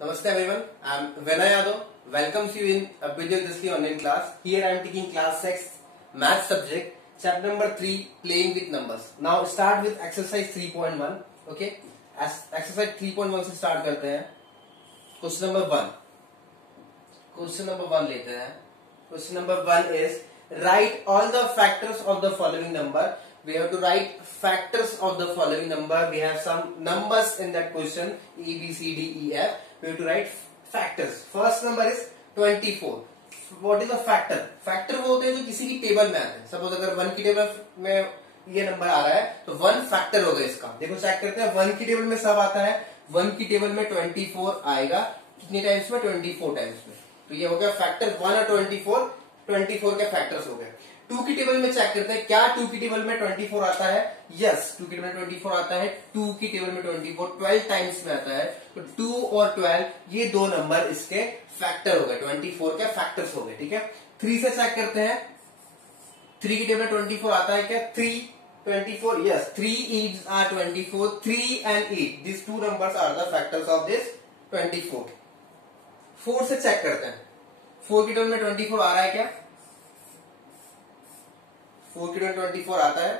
Namaste everyone, I am Vinay Yadav. Welcomes you in Abhijit Disli online class. Here I am taking class 6 math subject, chapter number 3, playing with numbers. Now start with exercise 3.1. Okay, exercise 3.1 से start करते हैं. Question number 1. Question number 1 लेते हैं. Question number 1 is write all the factors of the following number. We have to write factors of the following number. We have some numbers in that question, A, B, C, D, E, F. We have to write factors. First number is 24. What is a factor? Factor वो होते हैं जो किसी की table में आते हैं. Suppose अगर 1 की टेबल में ये नंबर आ रहा है तो 1 फैक्टर होगा इसका. देखो चेक करते हैं. 1 की टेबल में सब आता है. 1 की टेबल में 24 आएगा. कितने टाइम्स में? 24 टाइम्स में. तो ये हो गया फैक्टर 1 और 24 के फैक्टर्स हो गए. 2 की टेबल में चेक करते हैं. क्या 2 की टेबल में 24 आता है? यस, 2 की टेबल में 24 आता है. 2 की टेबल में 24 12 टाइम्स में आता है. तो 2 और 12 ये दो नंबर इसके फैक्टर हो गए. 24 के फैक्टर्स हो गए. ठीक है. 3 से चेक करते हैं. 3 की टेबल में 24 आता है क्या? 3 24. Yes, 3 8s are 24. 3 and 8 these two numbers are the factors of this 24. 4 से चेक करते हैं. 4 की टेबल में 24 आ रहा है क्या? 4 की टेबल 24 आता है.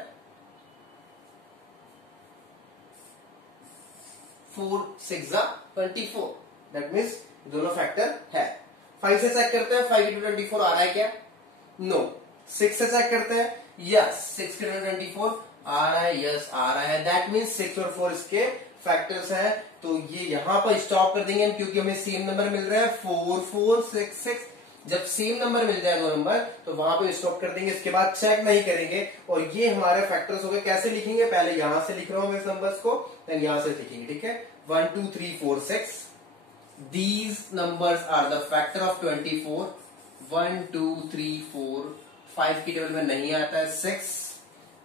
4 6 24. दैट मीन्स दोनों फैक्टर है. 5 से चेक करते हैं. 5 की टेबल 24 आ रहा है क्या? नो. 6 से चेक करते हैं. यस, 6 की टेबल 24 आ रहा है. यस, आ रहा है. दैट मीन्स 6 और 4 इसके फैक्टर्स हैं. तो ये यहां पर स्टॉप कर देंगे क्योंकि हमें सेम नंबर मिल रहा है. 4 4 6 6. जब सेम नंबर मिल जाए दो नंबर तो वहां पे स्टॉप कर देंगे. इसके बाद चेक नहीं करेंगे. और ये हमारे फैक्टर्स हो गए. कैसे लिखेंगे? पहले यहां से लिख रहा हूं मैं इस नंबर्स को, देन यहां से लिखेंगे. ठीक है. 1 2 3 4 6. These numbers are the factor of 24. 1 2 3 4. 5 की टेबल में नहीं आता है. 6,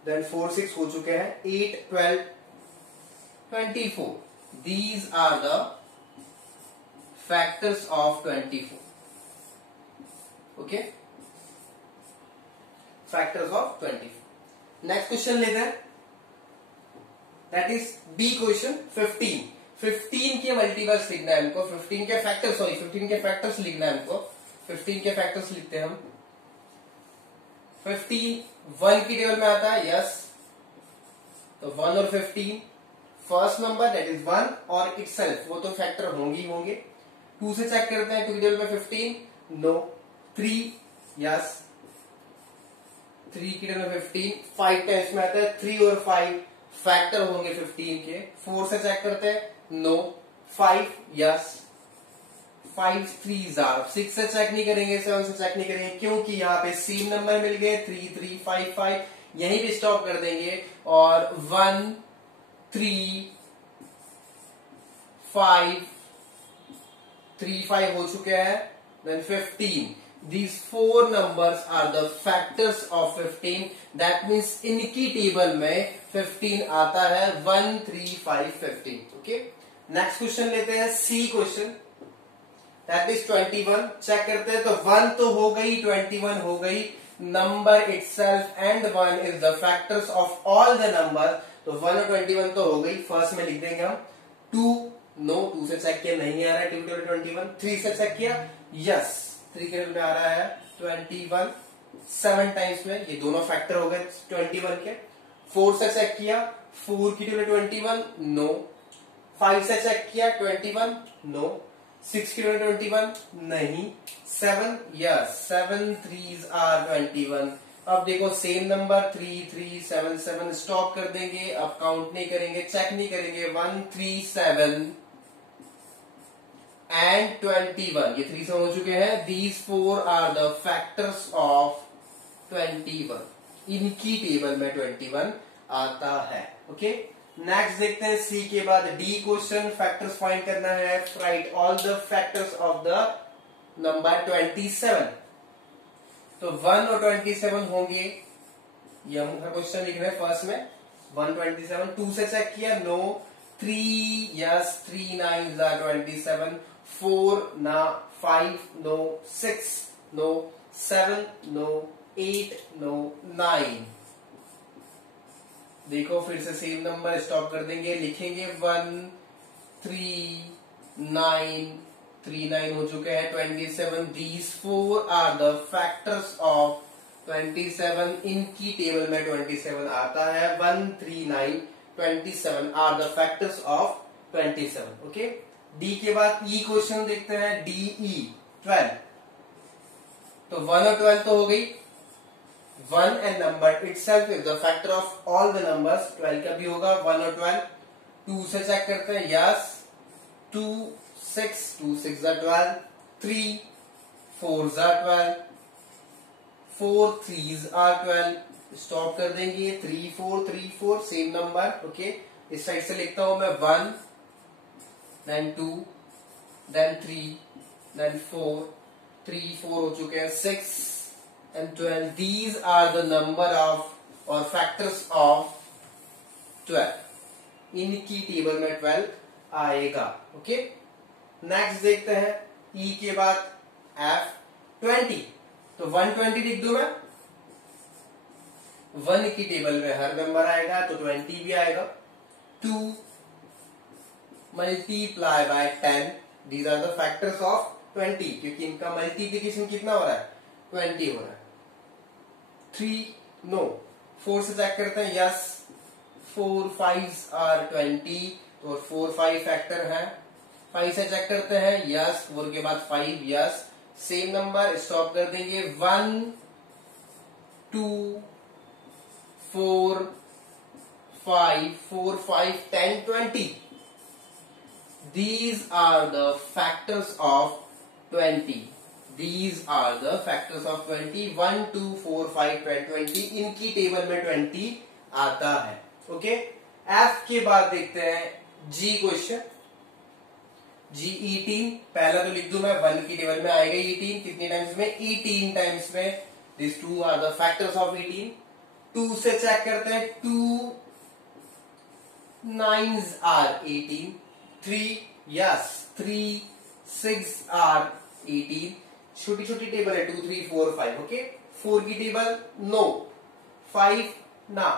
देन 4 6 हो चुके हैं. 8 12 24. These are the factors of 24. Okay, factors of 24. Next question लेते हैं. That is B question 15. 15 के मल्टीपल्स लिखना है हमको. 15 के फैक्टर्स, सॉरी 15 के फैक्टर्स लिखना है हमको. 15 के फैक्टर्स लिखते हैं हम. 15 1 की टेबल में आता है. यस, तो 1 और 15 फर्स्ट नंबर दैट इज 1 और इटसेल्फ वो तो फैक्टर होंगे ही होंगे. 2 से चेक करते हैं. 2 की टेबल में 15. नो. 3, यस, 3 की टेबल में 15 5 टाइम्स में आता है. 3 और 5 फैक्टर होंगे 15 के. 4 से चेक करते हैं. नो. 5, yes, 5 3s are. 6 से चेक नहीं करेंगे. 7 से चेक नहीं करेंगे क्योंकि यहाँ पे सेम नंबर मिल गए. 3 3 5 5. यहीं पे स्टॉप कर देंगे. और 1 3 5 3 5 हो चुके हैं. Then 15. These four numbers are the factors of 15. That means इनकी टेबल में 15 आता है. 1 3 5 15. Okay. Next question लेते हैं. C question. That is 21. Check करते हैं. तो 1 तो हो गई, 21 हो गई. Number itself and 1 is the factors of all the numbers. तो 1 और 21 तो हो गई. फर्स्ट में लिख देंगे हम. 2 नो. 2 से चेक किया, नहीं आ रहा है. 21. 3 से चेक किया. यस, 3 के में आ रहा है 21 7 टाइम्स में. ये दोनों फैक्टर हो गए 21 के. 4 से चेक किया. 4 की टेबल 21. नो. 5 से चेक किया. 21. नो. 6 की टेबल 21. नहीं. 7, यस, 7 3s are 21. अब देखो सेम नंबर 3 3 7 7. स्टॉप कर देंगे. अब काउंट नहीं करेंगे, चेक नहीं करेंगे. 1 3 7 and 21. ये 3 से हो चुके हैं. These 4 are the factors of 21. इनकी टेबल में 21 आता है. ओके. नेक्स्ट देखते हैं. सी के बाद डी क्वेश्चन. फैक्टर्स फाइंड करना है. Right all the factors of the number 27. तो 1 और 27 होंगे. ये हम क्वेश्चन लिख रहे हैं. फर्स्ट में 127. 2 से चेक किया. नो. 3, yes, 3 9s are 27. 4 ना. 5 नो. 6 नो. 7 नो. 8 नो. 9. देखो फिर से सेम नंबर. स्टॉप कर देंगे. लिखेंगे 1 3 9 39 हो चुके हैं, 27 these four are the factors of 27, इनकी टेबल में 27 आता है, 139 27 are the factors of 27. Okay, D के बाद ई क्वेश्चन देखते हैं, डी ई 12, तो 1 और 12 तो हो गई, 1 and number itself is the factor of all the numbers, 12 का भी होगा 1 और 12, 2 से चेक करते हैं, यस 2 6 2 6 12, 3 4 12, 4 3s are 12, स्टॉप कर देंगे, 3 4 3 4 सेम नंबर. ओके, इस साइड से लिखता हूं मैं 1 then 2 then 3 then 4, 3 4 हो चुके हैं, 6 and 12, these are the number of or factors of 12, इनकी टेबल में 12 आएगा. ओके, नेक्स्ट देखते हैं, ई के बाद एफ 20, तो 120 लिख दूं मैं, 1 की टेबल में हर नंबर आएगा तो 20 भी आएगा. 2 multiply by 10, these are the factors of 20, क्योंकि इनका मल्टीप्लीकेशन कितना हो रहा है, 20 हो रहा है. 3 नो, 4 से चेक करते हैं, यस 4 5s आर 20, तो 4 5 फैक्टर है. 5 से चेक करते हैं, यस 4 के बाद 5, यस सेम नंबर, स्टॉप कर देंगे, 1 2 4 5 4 5 10 20, these are the factors of 20, these are the factors of 20, 1 2 4 5 10 20, इनकी टेबल में 20 आता है. ओके, एफ के बाद देखते हैं जी क्वेश्चन, जी 18, पहला तो लिख दूं मैं, 1 की टेबल में आएगा 18, कितनी टाइम्स में, 18 टाइम्स में, this 2 are the factors of 18. 2 से चेक करते हैं, 2 9s आर 18, 3 यस 3 6 आर 18, छोटी छोटी टेबल है 2 3 4 5. ओके, 4 की टेबल नो, 5 ना,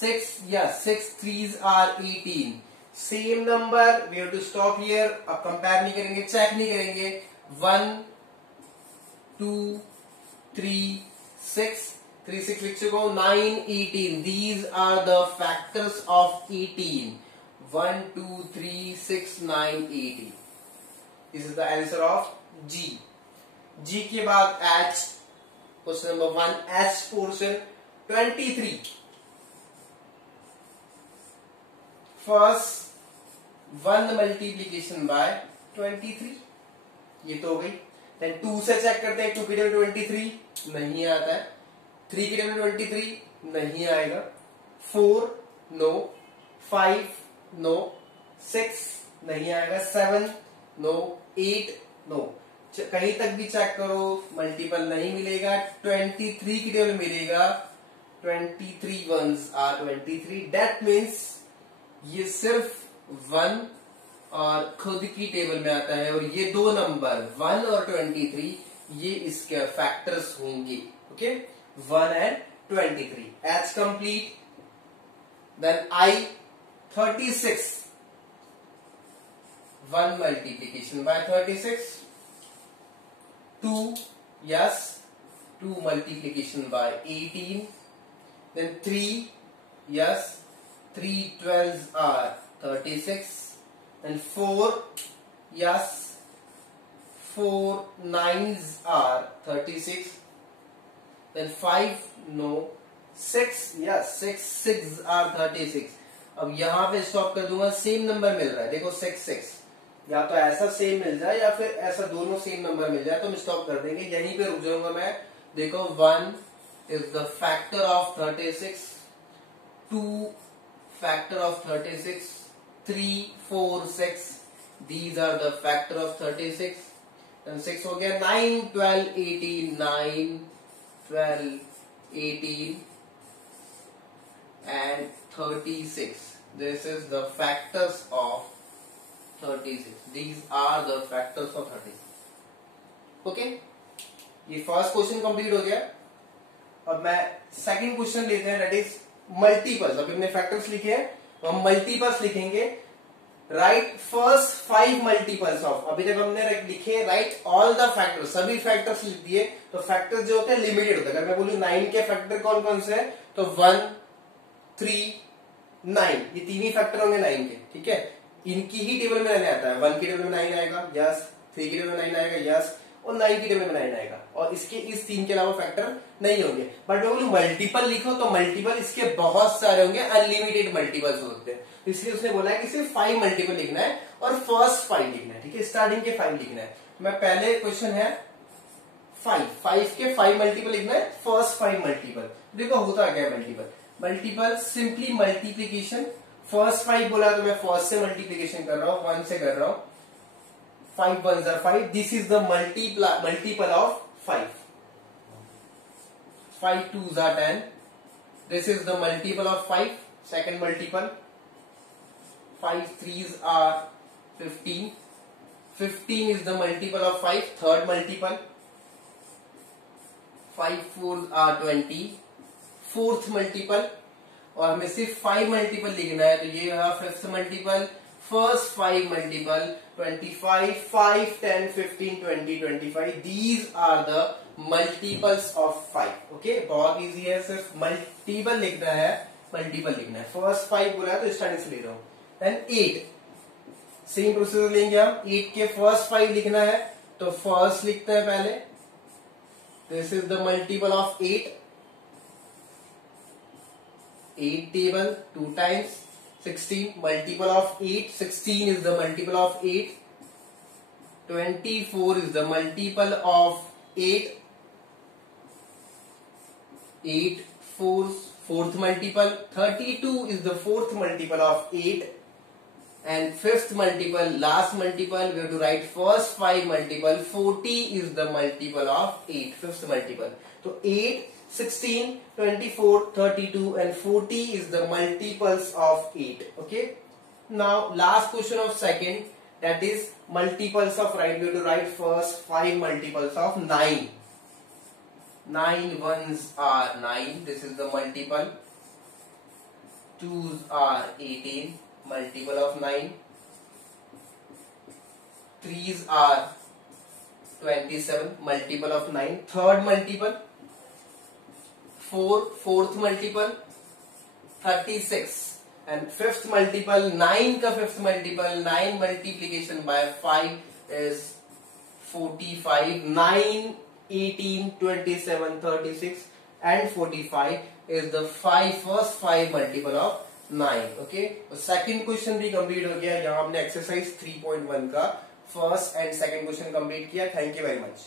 6 yes 6 3s are 18, same number, we have to stop here. अब कंपेयर नहीं करेंगे, चेक नहीं करेंगे, 1 2 3 6 3 6 लिख चुका हूं, 9 18, these are the factors of 18, 1 2 3 6 9 18, this is the answer of G. G के बाद H, question number 1, H portion 23, first 1 multiplication bye 23, ये तो हो गई. देन 2 से चेक करते हैं, 2 की टेबल 23 नहीं आता है, 3 की टेबल 23 नहीं आएगा, 4 नो, 5 नो, 6 नहीं आएगा, 7 नो, 8 नो, कहीं तक भी चेक करो मल्टीपल नहीं मिलेगा. 23 की टेबल मिलेगा, 23 ones are 23, दैट मीन्स ये सिर्फ 1 और खुद की टेबल में आता है, और ये दो नंबर 1 और 23 ये इसके फैक्टर्स होंगे. Okay, 1 and 23. H complete. Then I 36, 1 multiplication by 36, 2 yes 2 multiplication by 18, then 3 yes 3 12s are 36, and 4 yes 4 9s are 36, then 5 no, 6 yes 6 are 36. अब यहां पे स्टॉप कर दूंगा, सेम नंबर मिल रहा है, देखो 6 6, या तो ऐसा सेम मिल जाए या फिर ऐसा दोनों सेम नंबर मिल जाए तो हम स्टॉप कर देंगे, यहीं पे रुक जाऊंगा मैं. देखो 1 is the factor of 36, 2 factor of 36, 3 4 6, these are the factor of 36, and 6 हो गया, 9 12 18, 9 12 18 and 36. This is the factors of 36. These are the factors of 36. Okay? ये फर्स्ट क्वेश्चन कंप्लीट हो गया. अब मैं सेकंड क्वेश्चन लेते हैं, दैट इज मल्टीपल्स. अभी हमने फैक्टर्स लिखे हैं तो हम मल्टीपल्स लिखेंगे. राइट फर्स्ट 5 मल्टीपल्स ऑफ, अभी तक हमने लिखे राइट ऑल द फैक्टर्स, सभी फैक्टर्स लिख दिए। तो फैक्टर्स जो होते हैं लिमिटेड होते हैं। अगर मैं बोलूं 9 के फैक्टर कौन कौन से हैं, तो 1, 3, 9, ये तीन ही फैक्टर होंगे 9 के, ठीक है। इनकी ही टेबल में रहने आता है। 1 की टेबल में 9 आएगा, यस। 3 की टेबल में 9 आएगा, यस। और 9 की टेबल में 9 आएगा, और इसके इस तीन के अलावा फैक्टर नहीं होंगे। बट मैं बोलूं मल्टीपल लिखो, तो मल्टीपल इसके बहुत सारे होंगे, अनलिमिटेड मल्टीपल्स होते हैं। इसलिए उसने बोला है कि सिर्फ 5 मल्टीपल लिखना है और फर्स्ट 5 लिखना है, ठीक है, स्टार्टिंग के 5 लिखना है। मैं पहले क्वेश्चन है 5 के 5 मल्टीपल लिखना है, फर्स्ट 5 मल्टीपल। देखो होता क्या है multiple, multiple simply multiplication. First 5 बोला तो मैं फर्स्ट से मल्टीप्लीकेशन कर रहा हूं, 1 से कर रहा हूं। 5 1s are 5, this is the multiple of 5। 5 2s are 10, this is the multiple of 5, second multiple. 5 3s are 15, 15 is the multiple of 5, third multiple। 5 4s are 20, fourth multiple. और हमें सिर्फ 5 मल्टीपल लिखना है, तो ये है fifth multiple. First 5 multiple 25, 5 10 15 20 25, these are the multiples of 5। Okay, बहुत easy है, सिर्फ मल्टीपल लिखना है, मल्टीपल लिखना है। फर्स्ट 5 बोला है तो स्टार्टिंग से ले रहा हूं। देन 8, सेम प्रोसीजर लेंगे हम। 8 के फर्स्ट 5 लिखना है, तो फर्स्ट लिखते हैं पहले, this is the multiple of 8। 8 table 2 times 16, multiple of 8, 16 is the multiple of 8, 24 is the multiple of 8, 8 fourth multiple, 32 is the fourth multiple of 8, and fifth multiple, last multiple, we have to write first 5 multiple, 40 is the multiple of 8, fifth multiple. So 8, 16, 24, 32 and 40 is the multiples of 8. Okay. Now last question of second, that is multiples of, right, we have to write first 5 multiples of 9. 9 ones are 9, this is the multiple. 2s are 18, multiple of 9. 3s are 27, multiple of 9. Third multiple, 4, fourth multiple 36, and fifth multiple 9 का fifth multiple, 9 multiplication by 5 is 45. 9, 18, 27, 36 and 45 is the first 5 multiple of 9. Okay, तो second question भी complete हो गया। यहाँ हमने exercise 3.1 का first and second question complete किया। Thank you very much.